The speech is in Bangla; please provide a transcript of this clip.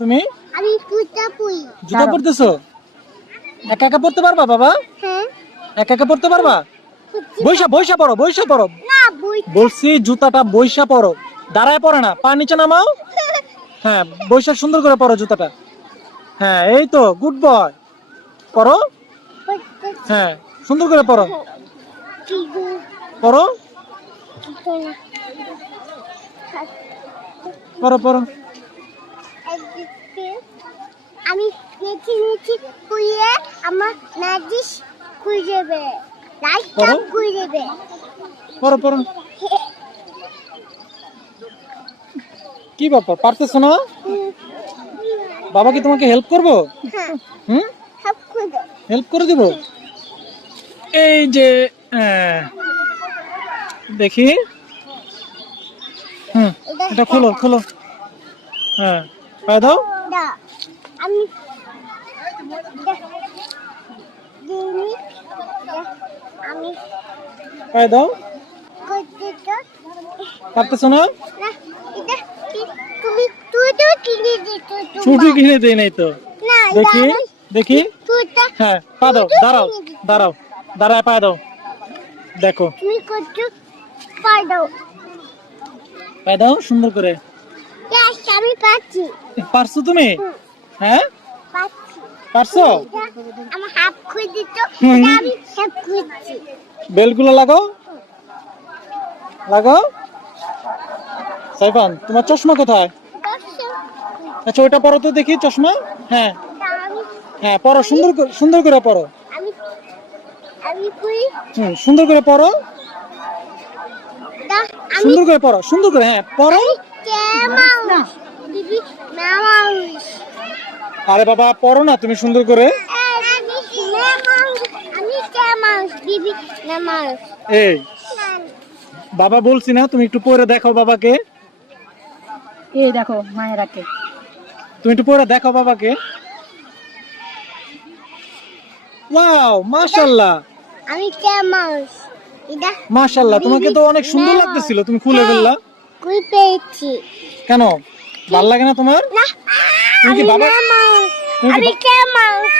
তুমি আমি জুতা পরি। জুতা পরতেছো? একা একা পড়তে পারবা বাবা? হ্যাঁ। একা একা পড়তে পারবা? বইসা বইসা পড়ো, বইসা পড়ো। না বই। বলছি জুতাটা বইসা পড়ো, দাঁড়ায় পড়ে না। পা নিচে নামাও। হ্যাঁ, বইসা সুন্দর করে পড়ো জুতাটা। হ্যাঁ, এই তো গুড বয়। পড়ো। হ্যাঁ, সুন্দর করে পড়ো। পড়ো পড়ো পড়ো। আমি নেচি নেচি কুইয়ে আমার ম্যাজিস কুই যাবে। লাইটটা কুই যাবে। পড়ো পড়ো। কি ব্যাপার, পারতেছো না? বাবা কি তোমাকে হেল্প করবো? হ্যাঁ। হুম, সব কুই দাও। হেল্প করে দিব। এই যে দেখি। হুম, এটা খোলো খোলো। হ্যাঁ, পায়ে দাও। দাও। আমি আমি পায়ে দাও। করতে তো পারতেছো না? না এটা তুমি তুই তো কিনে দিত ছুটি কিনে দেই নাই তো। না দেখি দেখি। তুইটা হ্যাঁ, পা দাও। দাঁড়াও দাঁড়াও, দাঁড়ায় পায়ে দাও। দেখো, তুমি করতে পাই দাও। পায়ে দাও সুন্দর করে। ইয়েস আমি পাচ্ছি। পারছো তুমি? হ্যাঁ, পাচ্ছি। পারছো? আমার হাফ খুই দিত হুম। আমি হাফ খুঁজছি। বেলগুলো লাগাও, লাগাও। সাইফান, তোমার চশমা কোথায়? আচ্ছা, ওইটা পরো তো দেখি চশমা। হ্যাঁ হ্যাঁ, পরো সুন্দর করে, সুন্দর করে পরো। আমি আমি কুই সুন্দর করে পরো, দা আমি সুন্দর করে পরো, সুন্দর করে। হ্যাঁ, পরো। কেমাউস দিদি মাউস আরে বাবা, পরো না তুমি সুন্দর করে। আমি কেমাউস দিদি মাউস। এই বাবা বলছি না, তুমি একটু পরে দেখাও বাবাকে। এই দেখো মায়েরাকে। তুমি একটু পরে দেখাও বাবাকে। ওয়াও, মাশাআল্লাহ আমি কেমাউস এটা মাশাআল্লাহ, তোমাকে তো অনেক সুন্দর লাগতেছিল, তুমি খুলে ফেললা। কুই পেয়েছি। কেন, ভাল লাগে না তোমার? না তুমি কি আমি বাবা, কেমাউস তুমি কি আমি কেমাউস